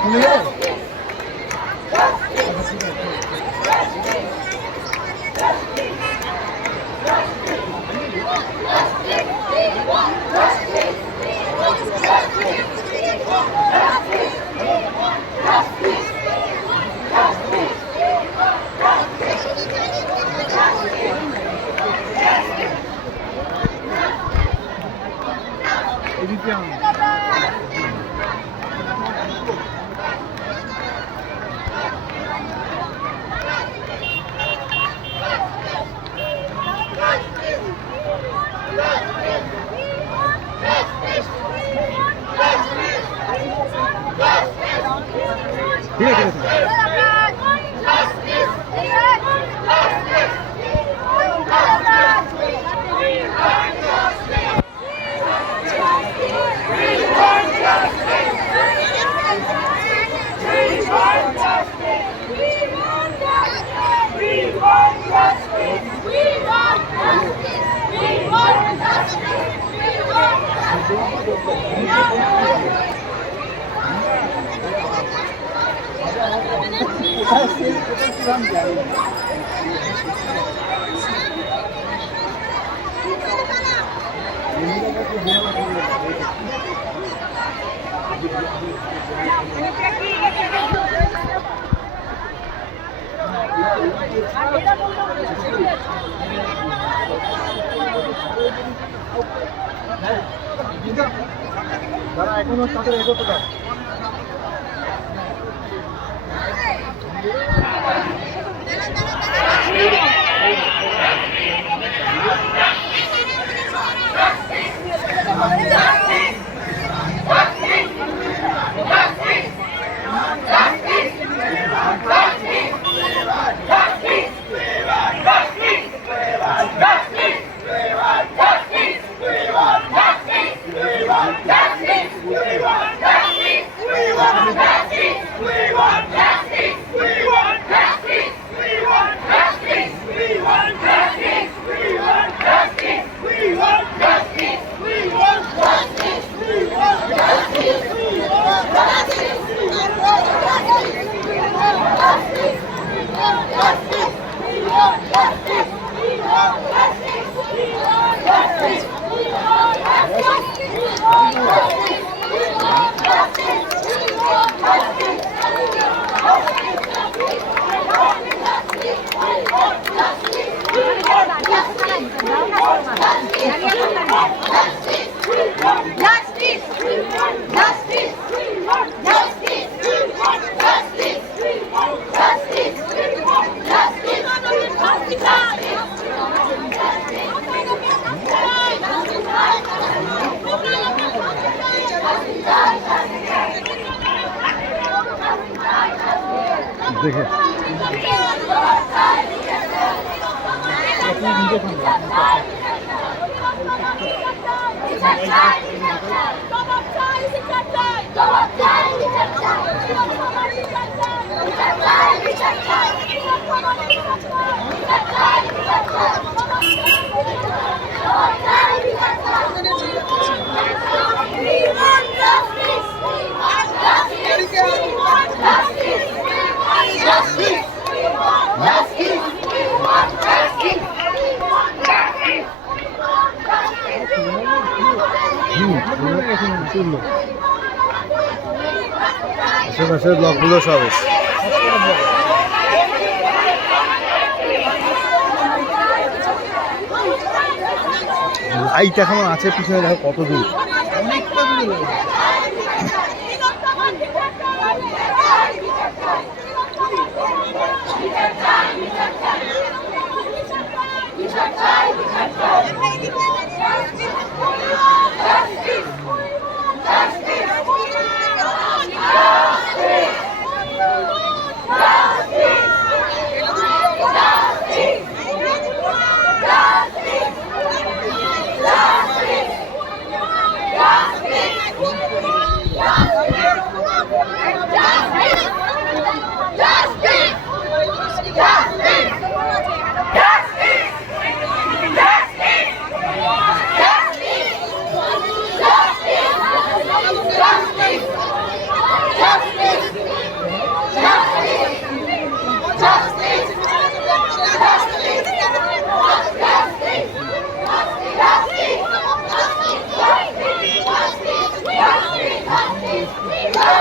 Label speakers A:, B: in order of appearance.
A: তোমরা ঠিক আছে ঠিক আছে দাঁড়া এখনও তাদের এগোতে দাও।
B: Justice!
A: দেখে। আশেপাশের ব্লকগুলো সব লাইট এখন আছে পিছনে দেখো কত দূর।
B: Jesus!